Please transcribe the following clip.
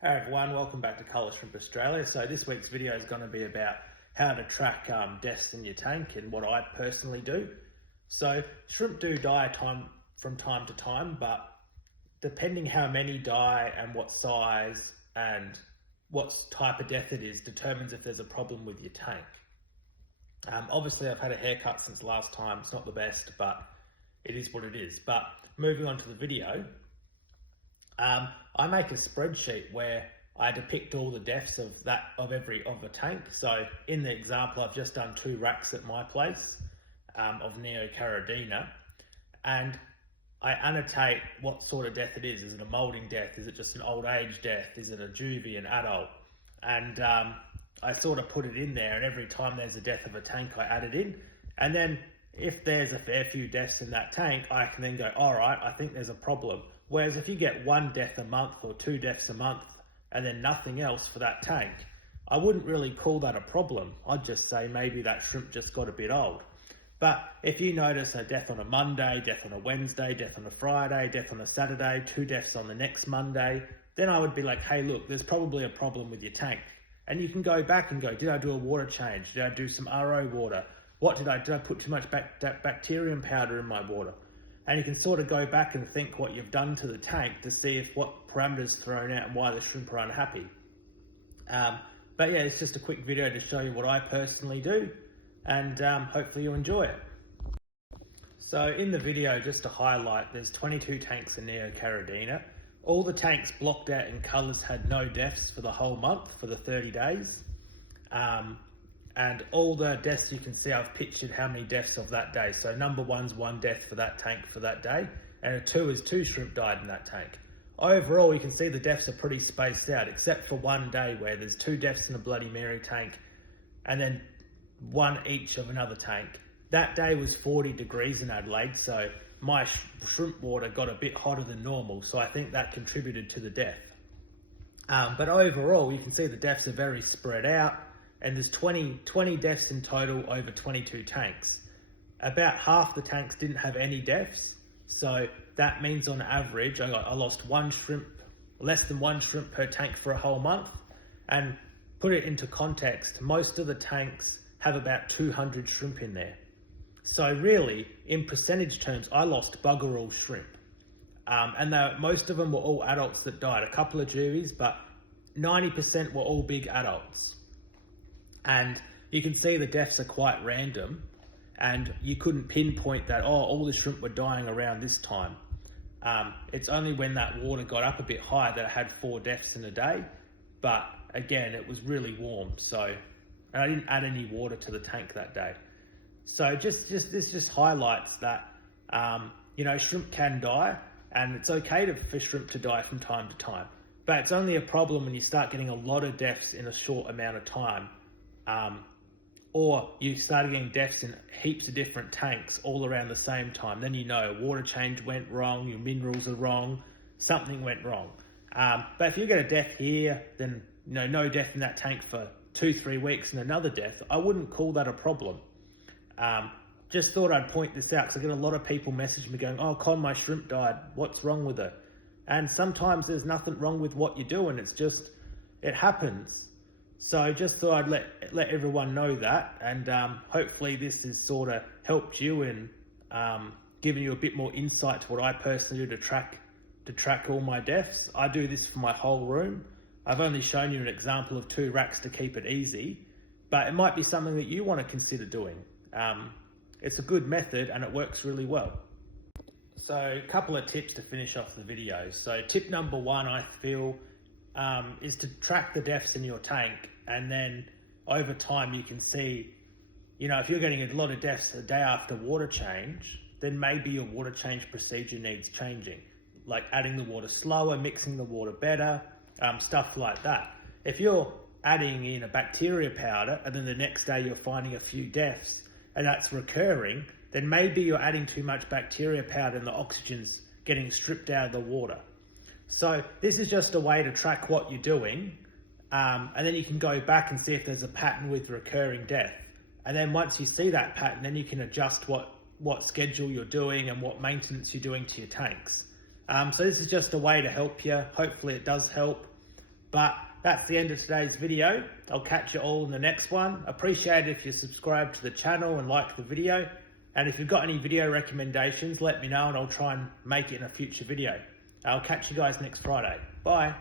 Hey everyone, welcome back to Colour Shrimp Australia. So this week's video is going to be about how to track deaths in your tank and what I personally do. So shrimp do die from time to time, but depending how many die and what size and what type of death it is determines if there's a problem with your tank. Obviously I've had a haircut since last time. It's not the best, but it is what it is. But moving on to the video, I make a spreadsheet where I depict all the deaths of a tank. So in the example, I've just done 2 racks at my place of Neocaridina, and I annotate what sort of death it is. Is it a moulting death? Is it just an old age death? Is it a juvie, an adult? And I sort of put it in there, and every time there's a death of a tank, I add it in. And then if there's a fair few deaths in that tank, I can then go, all right, I think there's a problem. Whereas if you get 1 death a month or 2 deaths a month and then nothing else for that tank, I wouldn't really call that a problem. I'd just say maybe that shrimp just got a bit old. But if you notice a death on a Monday, death on a Wednesday, death on a Friday, death on a Saturday, 2 deaths on the next Monday, then I would be like, hey, look, there's probably a problem with your tank. And you can go back and go, did I do a water change? Did I do some RO water? Did I put too much bacterium powder in my water? And you can sort of go back and think what you've done to the tank to see if what parameters thrown out and why the shrimp are unhappy. But yeah, it's just a quick video to show you what I personally do, and hopefully you enjoy it. So in the video, just to highlight, there's 22 tanks in Neocaridina. All the tanks blocked out in colours had no deaths for the whole month, for the 30 days. And all the deaths you can see, I've pictured how many deaths of that day. So number 1's 1 death for that tank for that day, and a 2 is 2 shrimp died in that tank. Overall, you can see the deaths are pretty spaced out, except for one day where there's 2 deaths in a Bloody Mary tank, and then 1 each of another tank. That day was 40 degrees in Adelaide, so my shrimp water got a bit hotter than normal, so I think that contributed to the death. But overall, you can see the deaths are very spread out, and there's 20 deaths in total over 22 tanks. About half the tanks didn't have any deaths, so that means on average I lost less than 1 shrimp per tank for a whole month. And put it into context, most of the tanks have about 200 shrimp in there. So really, in percentage terms, I lost bugger all shrimp. And most of them were all adults that died, a couple of juvies, but 90% were all big adults. And you can see the deaths are quite random, and you couldn't pinpoint that, all the shrimp were dying around this time. It's only when that water got up a bit high that I had 4 deaths in a day. But again, it was really warm, and I didn't add any water to the tank that day. So this just highlights that, shrimp can die, and it's okay for shrimp to die from time to time. But it's only a problem when you start getting a lot of deaths in a short amount of time. Or you start getting deaths in heaps of different tanks all around the same time. Then a water change went wrong, your minerals are wrong, something went wrong. But if you get a death here, then no death in that tank for 2-3 weeks and another death, I wouldn't call that a problem. Just thought I'd point this out because I get a lot of people message me going, oh Con, my shrimp died, what's wrong with it? And sometimes there's nothing wrong with what you're doing, it happens. So I just thought I'd let everyone know that, and hopefully this has sort of helped you and given you a bit more insight to what I personally do to track all my deaths. I do this for my whole room. I've only shown you an example of 2 racks to keep it easy, but it might be something that you want to consider doing. It's a good method and it works really well. So a couple of tips to finish off the video. So tip number 1, I feel, is to track the deaths in your tank, and then over time you can see, if you're getting a lot of deaths the day after water change, then maybe your water change procedure needs changing, like adding the water slower, mixing the water better, stuff like that. If you're adding in a bacteria powder and then the next day you're finding a few deaths and that's recurring, then maybe you're adding too much bacteria powder and the oxygen's getting stripped out of the water. So this is just a way to track what you're doing, and then you can go back and see if there's a pattern with recurring death. And then once you see that pattern, then you can adjust what schedule you're doing and what maintenance you're doing to your tanks. So this is just a way to help you. Hopefully it does help. But that's the end of today's video. I'll catch you all in the next one. Appreciate it if you subscribe to the channel and like the video. And if you've got any video recommendations, let me know and I'll try and make it in a future video. I'll catch you guys next Friday. Bye.